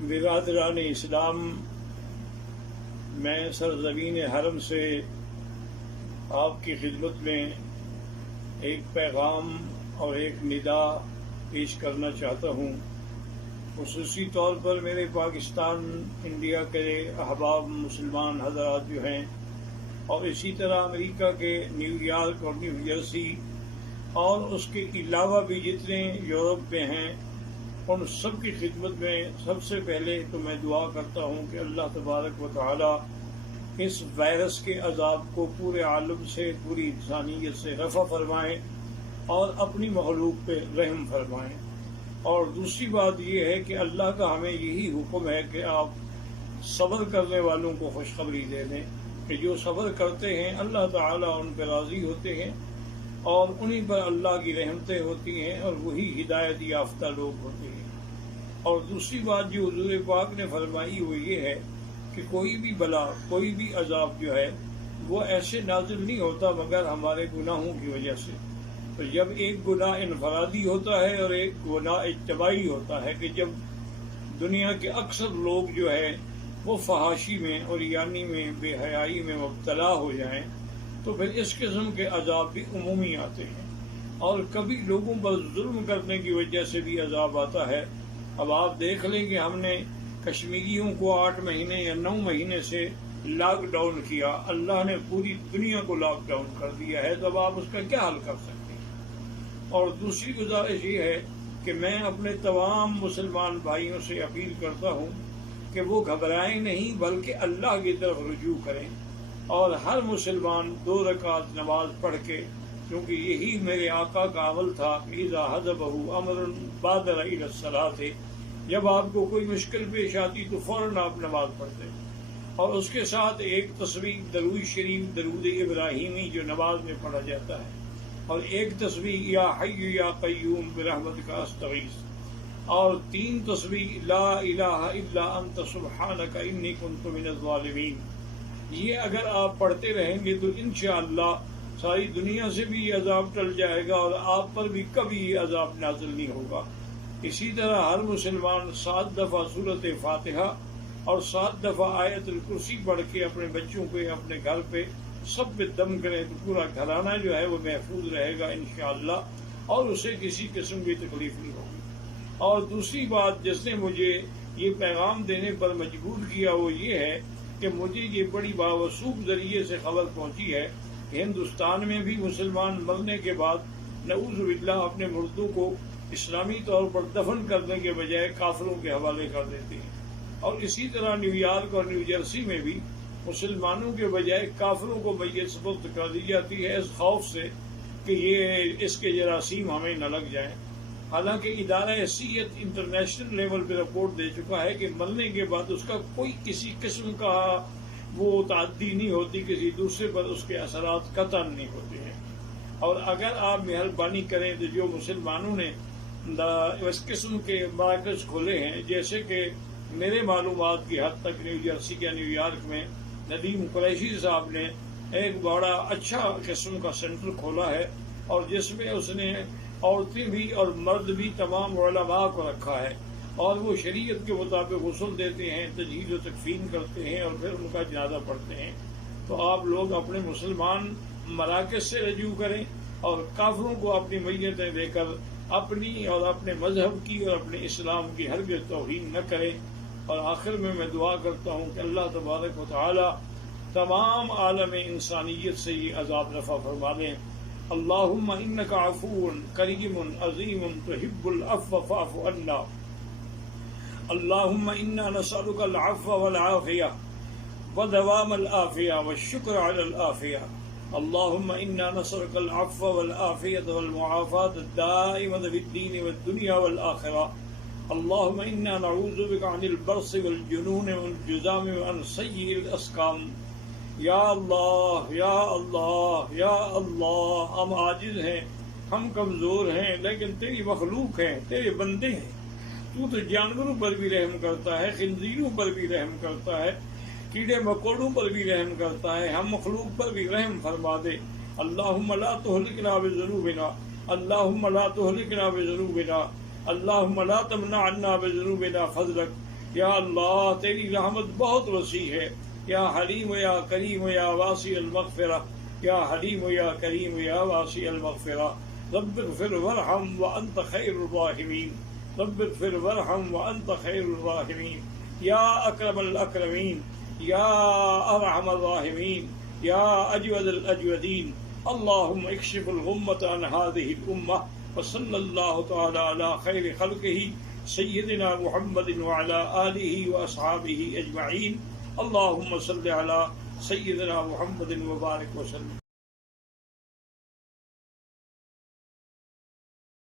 برادران اسلام، میں سرزمین حرم سے آپ کی خدمت میں ایک پیغام اور ایک ندا پیش کرنا چاہتا ہوں۔ خصوصی طور پر میرے پاکستان انڈیا کے احباب مسلمان حضرات جو ہیں، اور اسی طرح امریکہ کے نیو یارک اور نیو جرسی اور اس کے علاوہ بھی جتنے یورپ میں ہیں، ان سب کی خدمت میں سب سے پہلے تو میں دعا کرتا ہوں کہ اللہ تبارک و تعالی اس وائرس کے عذاب کو پورے عالم سے، پوری انسانیت سے رفع فرمائیں اور اپنی مخلوق پہ رحم فرمائیں۔ اور دوسری بات یہ ہے کہ اللہ کا ہمیں یہی حکم ہے کہ آپ صبر کرنے والوں کو خوشخبری دے دیں کہ جو صبر کرتے ہیں اللہ تعالیٰ ان پہ راضی ہوتے ہیں اور انہی پر اللہ کی رحمتیں ہوتی ہیں اور وہی ہدایت یافتہ لوگ ہوتے ہیں۔ اور دوسری بات جو حضور پاک نے فرمائی وہ یہ ہے کہ کوئی بھی بلا، کوئی بھی عذاب جو ہے وہ ایسے نازل نہیں ہوتا مگر ہمارے گناہوں کی وجہ سے۔ تو جب ایک گناہ انفرادی ہوتا ہے اور ایک گناہ اجتماعی ہوتا ہے کہ جب دنیا کے اکثر لوگ جو ہے وہ فحاشی میں اور یعنی میں، بے حیائی میں مبتلا ہو جائیں، تو پھر اس قسم کے عذاب بھی عمومی آتے ہیں۔ اور کبھی لوگوں پر ظلم کرنے کی وجہ سے بھی عذاب آتا ہے۔ اب آپ دیکھ لیں کہ ہم نے کشمیریوں کو 8 مہینے یا 9 مہینے سے لاک ڈاؤن کیا، اللہ نے پوری دنیا کو لاک ڈاؤن کر دیا ہے، تو اب آپ اس کا کیا حل کر سکتے ہیں؟ اور دوسری گزارش یہ ہے کہ میں اپنے تمام مسلمان بھائیوں سے اپیل کرتا ہوں کہ وہ گھبرائیں نہیں بلکہ اللہ کی طرف رجوع کریں، اور ہر مسلمان 2 رکعت نماز پڑھ کے، کیونکہ یہی میرے آقا کا عمل تھا کہ اذا حضبہ امر بادر الی الصلاۃ، جب آپ کو کوئی مشکل پیش آتی تو فوراً آپ نماز پڑھتے، اور اس کے ساتھ ایک تسبیح درود شریف، درود ابراہیمی جو نماز میں پڑھا جاتا ہے، اور ایک تسبیح یا حی یا قیوم برحمتک استغیث، اور 3 تسبیح لا الہ الا انت سبحانک انی کنت من الظالمین۔ یہ اگر آپ پڑھتے رہیں گے تو انشاءاللہ ساری دنیا سے بھی یہ عذاب ٹل جائے گا اور آپ پر بھی کبھی یہ عذاب نازل نہیں ہوگا۔ اسی طرح ہر مسلمان 7 دفعہ سورۃ فاتحہ اور 7 دفعہ آیت الکرسی پڑھ کے اپنے بچوں پہ، اپنے گھر پہ سب پہ دم کریں تو پورا گھرانہ جو ہے وہ محفوظ رہے گا انشاءاللہ، اور اسے کسی قسم کی تکلیف نہیں ہوگی۔ اور دوسری بات جس نے مجھے یہ پیغام دینے پر مجبور کیا وہ یہ ہے کہ مجھے یہ بڑی باوثوق ذریعے سے خبر پہنچی ہے کہ ہندوستان میں بھی مسلمان مرنے کے بعد نعوذ باللہ اپنے مردوں کو اسلامی طور پر دفن کرنے کے بجائے کافروں کے حوالے کر دیتے ہیں، اور اسی طرح نیو یارک اور نیو جرسی میں بھی مسلمانوں کے بجائے کافروں کو میت سپرد کر دی جاتی ہے، اس خوف سے کہ یہ اس کے جراثیم ہمیں نہ لگ جائیں۔ حالانکہ ادارہ صحت انٹرنیشنل لیول پہ رپورٹ دے چکا ہے کہ مرنے کے بعد اس کا کوئی کسی قسم کا وہ تعدی نہیں ہوتی، کسی دوسرے پر اس کے اثرات قطعاً نہیں ہوتے ہیں۔ اور اگر آپ مہربانی کریں تو جو مسلمانوں نے اس قسم کے مراکز کھولے ہیں، جیسے کہ میرے معلومات کی حد تک نیو جرسی یا نیو یارک میں ندیم قریشی صاحب نے ایک بڑا اچھا قسم کا سینٹر کھولا ہے، اور جس میں اس نے عورتیں بھی اور مرد بھی تمام علماء کو رکھا ہے، اور وہ شریعت کے مطابق غسل دیتے ہیں، تجہیز و تکفین کرتے ہیں اور پھر ان کا جنازہ پڑھتے ہیں۔ تو آپ لوگ اپنے مسلمان مراکز سے رجوع کریں اور کافروں کو اپنی میتیں دے کر اپنی اور اپنے مذہب کی اور اپنے اسلام کی ہرگز توہین نہ کریں۔ اور آخر میں دعا کرتا ہوں کہ اللہ تبارک و تعالی تمام عالم انسانیت سے یہ عذاب رفع فرما دیں۔ اللہم انک عفو کریم عظیم تحب العفو فاعف عنا۔ اللہم انا نسألک العفو والعافیہ ودوام العافیہ والشکر علی العافیہ۔ اللہم انا نسألک العفو والعافیہ والمعافاة الدائمة فی الدین والدنیا والآخرہ۔ اللہم انا نعوذ بک عن البرص والجنون والجذام وعن سیئ الاسقام۔ یا اللہ یا اللہ یا اللہ، ہم عاجز ہیں، ہم کمزور ہیں، لیکن تیری مخلوق ہیں، تیرے بندے ہیں۔ تو جانوروں پر بھی رحم کرتا ہے، خنزیروں پر بھی رحم کرتا ہے، کیڑے مکوڑوں پر بھی رحم کرتا ہے، ہم مخلوق پر بھی رحم فرما دے۔ اللہم لا تہلکنا بذنوبنا، اللہم لا تہلکنا بذنوبنا، اللہم لا تمنع عنا بذنوبنا فضلک، یا اللہ تیری رحمت بہت وسیع ہے، یا حلیم یا کریم یا واسع المغفرہ، یا حلیم یا کریم یا واسع المغفرہ، رب اغفر وارحم وانت خیر الراحمین، رب اغفر وارحم وانت خیر الراحمین، یا اکرم الاکرمین، یا ارحم الراحمین، یا اجود الاجودین۔ اللہم اکشف الغمۃ عن هذه الامہ، وصلی اللہ تعالی علی خیر خلقہ سیدنا محمد وعلی آلہ واصحابہ اجمعین۔ اللہم صل علی سیدنا محمد وبارک وسلم۔